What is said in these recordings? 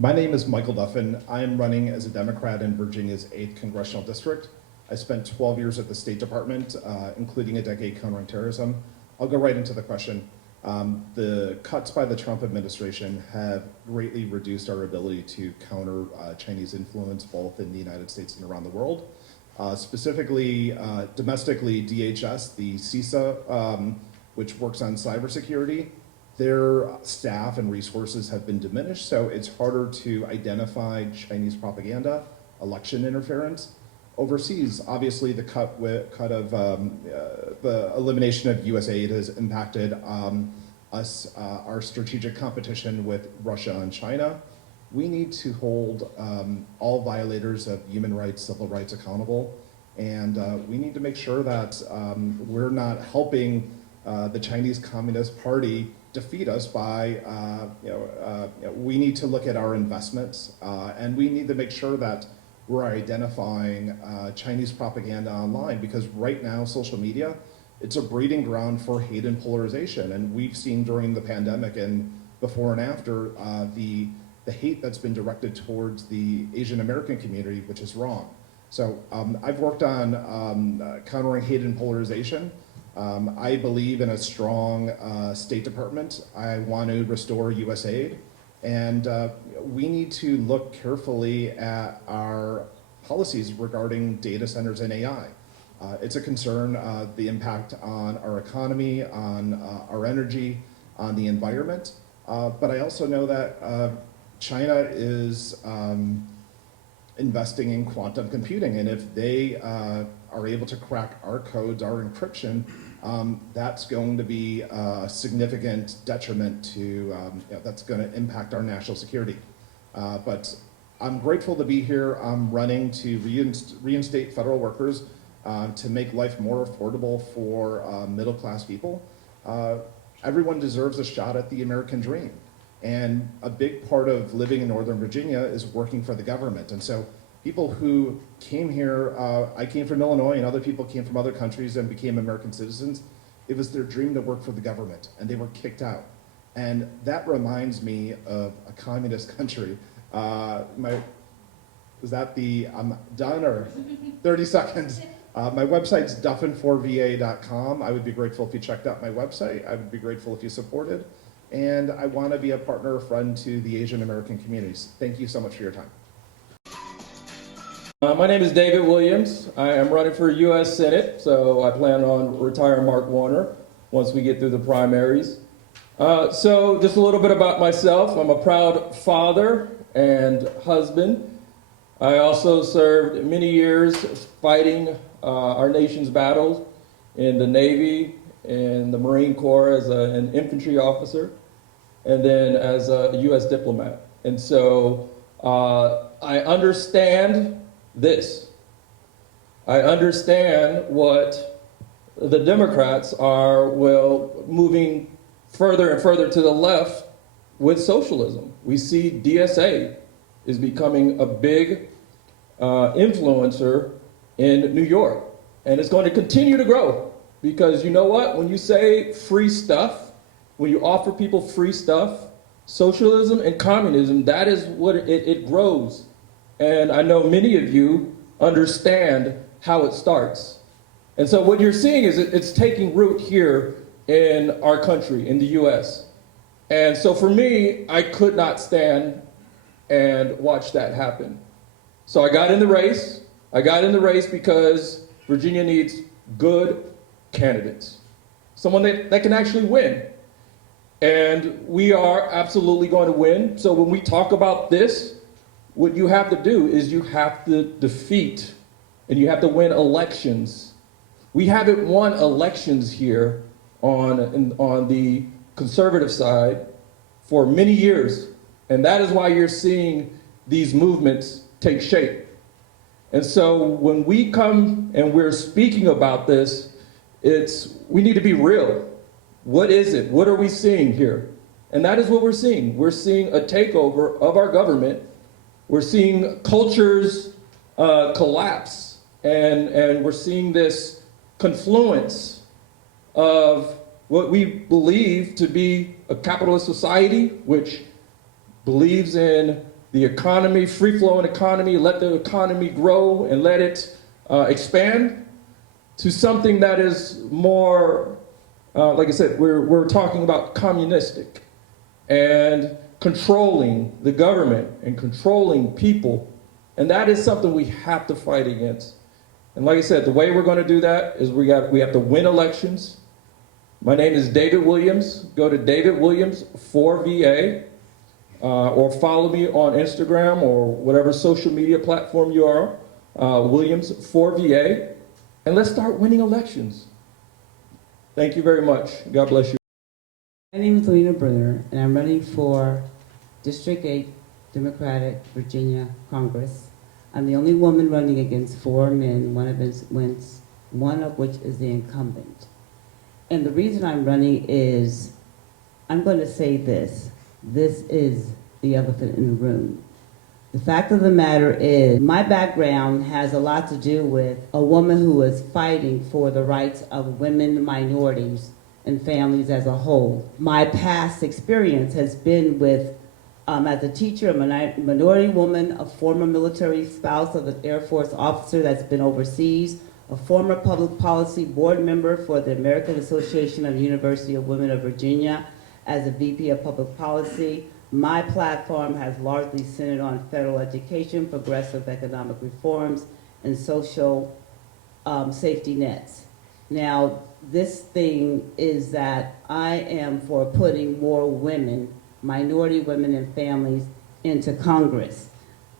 My name is Michael Duffin. I am running as a Democrat in Virginia's 8th Congressional District. I spent 12 years at the State Department, including a decade countering terrorism. I'll go right into the question. The cuts by the Trump administration have greatly reduced our ability to counter Chinese influence both in the United States and around the world. Specifically, domestically, DHS, the CISA, which works on cybersecurity, their staff and resources have been diminished, so it's harder to identify Chinese propaganda, election interference. Overseas, obviously, the the elimination of US aid has impacted our strategic competition with Russia and China. We need to hold all violators of human rights, civil rights accountable, and we need to make sure that we're not helping the Chinese Communist Party defeat us by, we need to look at our investments and we need to make sure that we're identifying Chinese propaganda online, because right now social media, it's a breeding ground for hate and polarization. And we've seen during the pandemic and before and after the hate that's been directed towards the Asian American community, which is wrong. So I've worked on countering hate and polarization. I believe in a strong State Department. I want to restore US aid. And we need to look carefully at our policies regarding data centers and AI. It's a concern, the impact on our economy, on our energy, on the environment. But I also know that China is investing in quantum computing. And if they are able to crack our codes, our encryption, that's going to be a significant detriment to, that's going to impact our national security. But I'm grateful to be here. I'm running to reinstate federal workers, to make life more affordable for middle-class people. Everyone deserves a shot at the American dream. And a big part of living in Northern Virginia is working for the government. And so people who came here, I came from Illinois and other people came from other countries and became American citizens. It was their dream to work for the government and they were kicked out. And that reminds me of a communist country. Is that I'm done or 30 seconds? My website's duffin4va.com. I would be grateful if you checked out my website. I would be grateful if you supported. And I want to be a partner or friend to the Asian American communities. Thank you so much for your time. My name is David Williams. I am running for U.S. Senate, so I plan on retiring Mark Warner once we get through the primaries. So just a little bit about myself. I'm a proud father and husband. I also served many years fighting our nation's battles in the Navy, in the Marine Corps as an infantry officer, and then as a U.S. diplomat. And so I understand this. I understand what the Democrats are, moving further and further to the left with socialism. We see DSA is becoming a big influencer in New York, and it's going to continue to grow, because you know what? When you say free stuff, when you offer people free stuff, socialism and communism, that is what it grows. And I know many of you understand how it starts. And so what you're seeing is it's taking root here in our country, in the US. And so for me, I could not stand and watch that happen. So I got in the race. I got in the race because Virginia needs good candidates, someone that can actually win. And we are absolutely going to win. So when we talk about this, what you have to do is you have to defeat and you have to win elections. We haven't won elections here on the conservative side for many years. And that is why you're seeing these movements take shape. And so when we come and we're speaking about this, we need to be real. What is it? What are we seeing here? And that is what we're seeing. We're seeing a takeover of our government. We're seeing cultures collapse, and we're seeing this confluence of what we believe to be a capitalist society, which believes in the economy, free-flowing economy, let the economy grow and let it expand, to something that is more, like I said, we're talking about communistic and controlling the government and controlling people. And that is something we have to fight against. And like I said, the way we're going to do that is we have to win elections. My name is David Williams. Go to David Williams 4VA, or follow me on Instagram or whatever social media platform you are, Williams 4VA, and let's start winning elections. Thank you very much. God bless you. My name is Lena Bruner, and I'm running for District 8, Democratic, Virginia, Congress. I'm the only woman running against 4 men, one of which is the incumbent. And the reason I'm running is, I'm going to say this is the elephant in the room. The fact of the matter is, my background has a lot to do with a woman who is fighting for the rights of women, minorities, and families as a whole. My past experience has been with, as a teacher, a minority woman, a former military spouse of an Air Force officer that's been overseas, a former public policy board member for the American Association of University of Women of Virginia as a VP of public policy. My platform has largely centered on federal education, progressive economic reforms, and social safety nets. Now, this thing is that I am for putting more women, minority women and families, into Congress.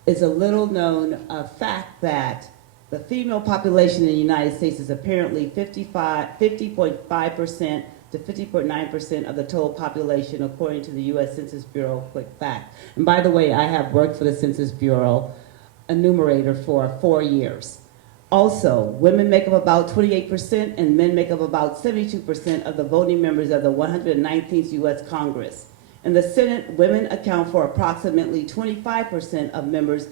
It's a little known fact that the female population in the United States is apparently 50.5% to 50.9% of the total population, according to the U.S. Census Bureau. Quick fact. And by the way, I have worked for the Census Bureau enumerator for 4 years. Also, women make up about 28% and men make up about 72% of the voting members of the 119th U.S. Congress. In the Senate, women account for approximately 25% of members,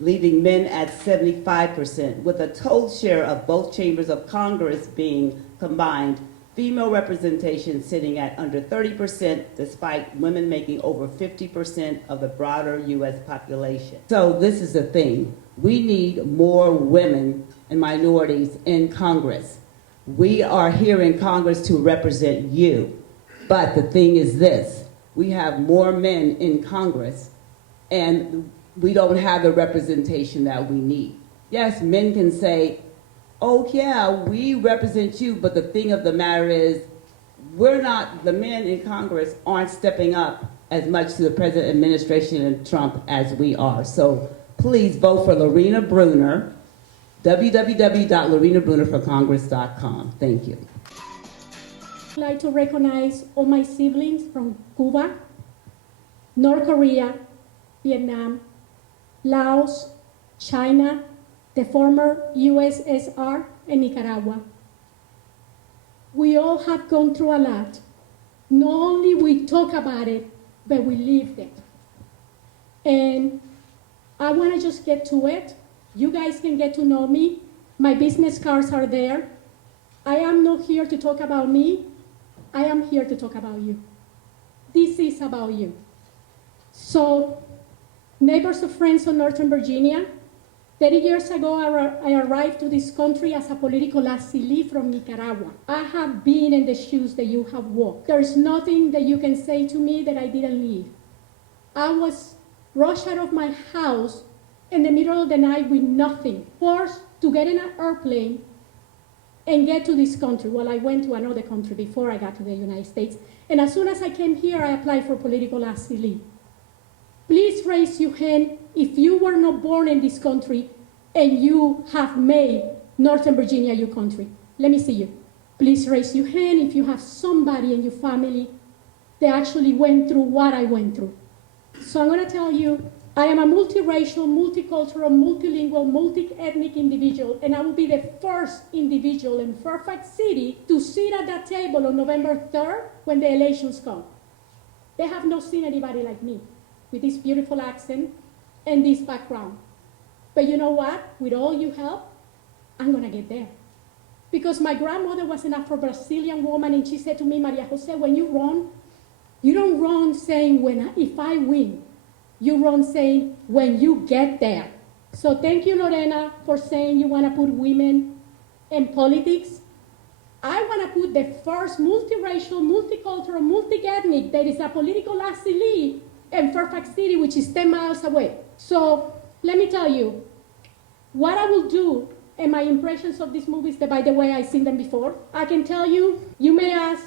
leaving men at 75%, with a total share of both chambers of Congress being combined, female representation sitting at under 30%, despite women making over 50% of the broader U.S. population. So this is the thing. We need more women and minorities in Congress. We are here in Congress to represent you. But the thing is this, we have more men in Congress, and we don't have the representation that we need. Yes, men can say, oh yeah, we represent you, but the thing of the matter is, the men in Congress aren't stepping up as much to the present administration and Trump as we are. So please vote for Lena Bruner, www.lerenabrunerforcongress.com. Thank you. I'd like to recognize all my siblings from Cuba, North Korea, Vietnam, Laos, China, the former USSR, and Nicaragua. We all have gone through a lot. Not only we talk about it, but we lived it. And I want to just get to it. You guys can get to know me. My business cards are there. I am not here to talk about me. I am here to talk about you. This is about you. So, neighbors of friends of Northern Virginia, 30 years ago, I arrived to this country as a political asylum from Nicaragua. I have been in the shoes that you have walked. There is nothing that you can say to me that I didn't leave. I was rushed out of my house in the middle of the night with nothing, forced to get in an airplane and get to this country. Well, I went to another country before I got to the United States. And as soon as I came here, I applied for political asylum. Please raise your hand if you were not born in this country and you have made Northern Virginia your country. Let me see you. Please raise your hand if you have somebody in your family that actually went through what I went through. So I'm going to tell you, I am a multiracial, multicultural, multilingual, multi-ethnic individual, and I will be the first individual in Fairfax City to sit at that table on November 3rd when the elections come. They have not seen anybody like me with this beautiful accent and this background. But you know what? With all your help, I'm going to get there. Because my grandmother was an Afro-Brazilian woman, and she said to me, Maria Jose, when you run, you don't run saying, if I win. you run saying, when you get there. So thank you, Lorena, for saying you want to put women in politics. I want to put the first multiracial, multicultural, multi-ethnic that is a political asili in Fairfax City, which is 10 miles away. So let me tell you, what I will do and my impressions of these movies, that by the way, I've seen them before, I can tell you, you may ask,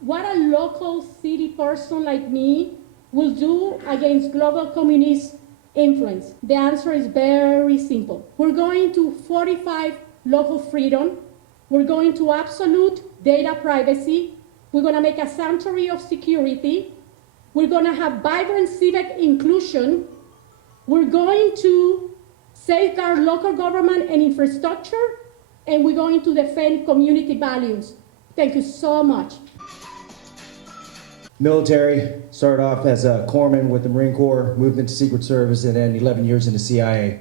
what a local city person like me will do against global communist influence. The answer is very simple. We're going to 45 local freedom. We're going to absolute data privacy. We're going to make a sanctuary of security. We're going to have vibrant civic inclusion. We're going to safeguard local government and infrastructure, and we're going to defend community values. Thank you so much. Military, started off as a corpsman with the Marine Corps, moved into Secret Service, and then 11 years into CIA.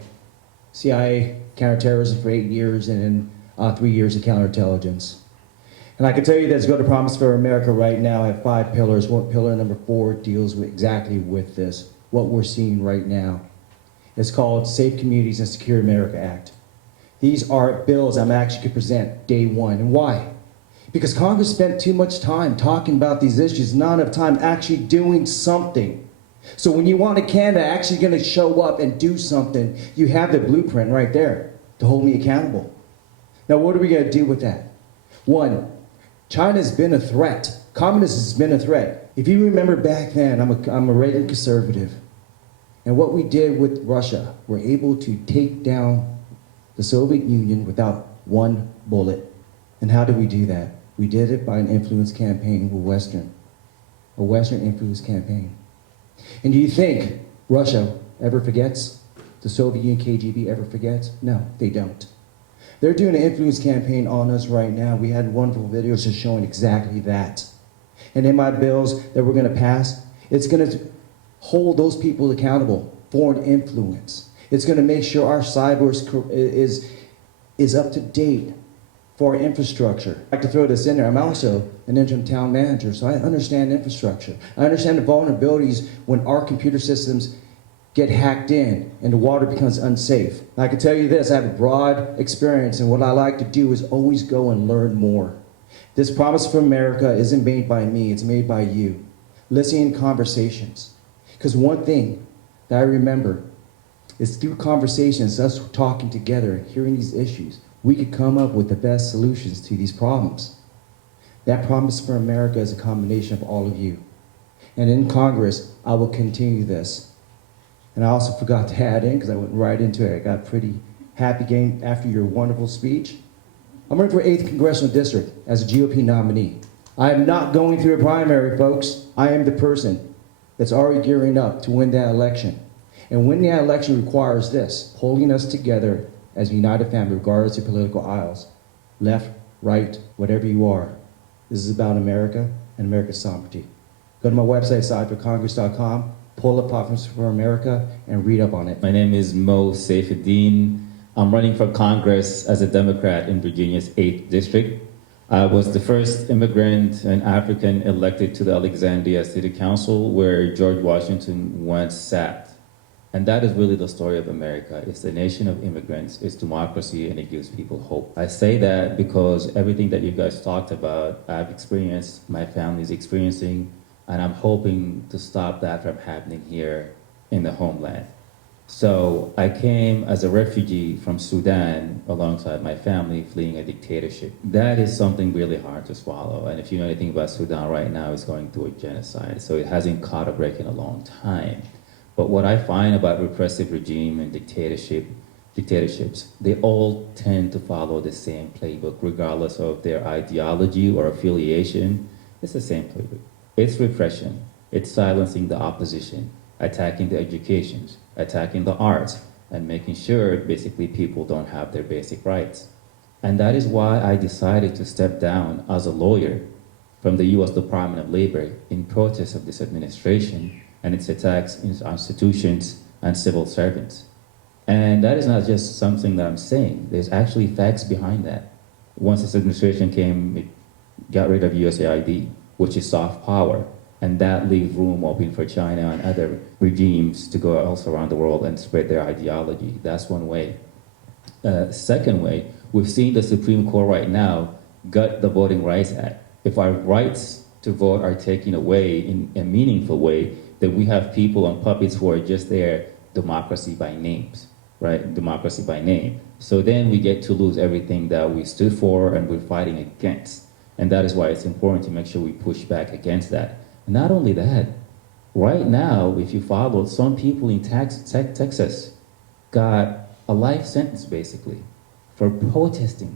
CIA, counterterrorism for 8 years, and then 3 years of counterintelligence. And I can tell you that's Go to Promise for America right now. I have 5 pillars. Pillar number 4 deals exactly with this, what we're seeing right now. It's called Safe Communities and Secure America Act. These are bills I'm actually going to present day one. And why? Because Congress spent too much time talking about these issues, not enough time actually doing something. So when you want a candidate actually going to show up and do something, you have the blueprint right there to hold me accountable. Now, what are we going to do with that? 1, China's been a threat. Communism has been a threat. If you remember back then, I'm a Reagan conservative. And what we did with Russia, we're able to take down the Soviet Union without one bullet. And how did we do that? We did it by an influence campaign with a Western influence campaign. And do you think Russia ever forgets? The Soviet Union KGB ever forgets? No, they don't. They're doing an influence campaign on us right now. We had wonderful videos just showing exactly that. And in my bills that we're going to pass, it's going to hold those people accountable. Foreign influence. It's going to make sure our cyber is up to date for our infrastructure. I'd like to throw this in there. I'm also an interim town manager, so I understand infrastructure. I understand the vulnerabilities when our computer systems get hacked in and the water becomes unsafe. And I can tell you this, I have a broad experience, and what I like to do is always go and learn more. This Promise for America isn't made by me, it's made by you. Listening to conversations. Because one thing that I remember is through conversations, us talking together, hearing these issues, we could come up with the best solutions to these problems. That Promise for America is a combination of all of you. And in Congress, I will continue this. And I also forgot to add in, because I went right into it, I got pretty happy getting after your wonderful speech. I'm running for 8th Congressional District as a GOP nominee. I am not going through a primary, folks. I am the person that's already gearing up to win that election. And winning that election requires this, holding us together as a united family, regardless of political aisles. Left, right, whatever you are. This is about America and America's sovereignty. Go to my website, sideforcongress.com, pull up Promise for America, and read up on it. My name is Mo Seedin. I'm running for Congress as a Democrat in Virginia's 8th District. I was the first immigrant and African elected to the Alexandria City Council, where George Washington once sat. And that is really the story of America. It's a nation of immigrants, it's democracy, and it gives people hope. I say that because everything that you guys talked about, I've experienced, my family's experiencing, and I'm hoping to stop that from happening here in the homeland. So I came as a refugee from Sudan alongside my family fleeing a dictatorship. That is something really hard to swallow. And if you know anything about Sudan right now, it's going through a genocide. So it hasn't caught a break in a long time. But what I find about repressive regime and dictatorships, they all tend to follow the same playbook, regardless of their ideology or affiliation. It's the same playbook. It's repression. It's silencing the opposition, attacking the educations, attacking the arts, and making sure basically people don't have their basic rights. And that is why I decided to step down as a lawyer from the U.S. Department of Labor in protest of this administration and its attacks on institutions and civil servants. And that is not just something that I'm saying. There's actually facts behind that. Once this administration came, it got rid of USAID, which is soft power, And that leaves room open for China and other regimes to go else around the world and spread their ideology. That's one way. Second way, we've seen the Supreme Court right now gut the Voting Rights Act. If our rights to vote are taken away in a meaningful way, then we have people and puppets who are just there, democracy by names, right? Democracy by name. So then we get to lose everything that we stood for and we're fighting against. And that is why it's important to make sure we push back against that. Not only that, right now, if you follow, some people in Texas got a life sentence, basically, for protesting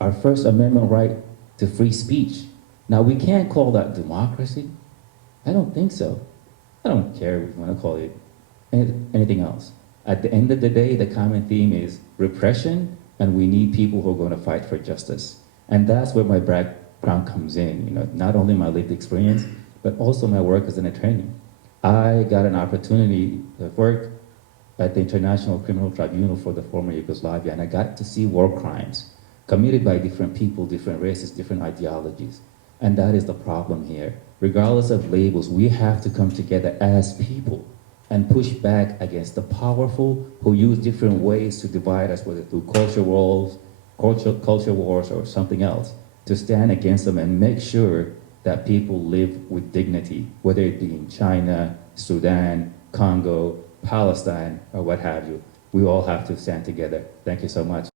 our First Amendment right to free speech. Now, we can't call that democracy. I don't think so. I don't care if we want to call it anything else. At the end of the day, the common theme is repression, and we need people who are going to fight for justice. And that's where my background comes in, you know, not only my lived experience, but also my work as an attorney. I got an opportunity to work at the International Criminal Tribunal for the former Yugoslavia, and I got to see war crimes committed by different people, different races, different ideologies. And that is the problem here. Regardless of labels, we have to come together as people and push back against the powerful who use different ways to divide us, whether through culture wars or something else, to stand against them and make sure that people live with dignity, whether it be in China, Sudan, Congo, Palestine, or what have you. We all have to stand together. Thank you so much.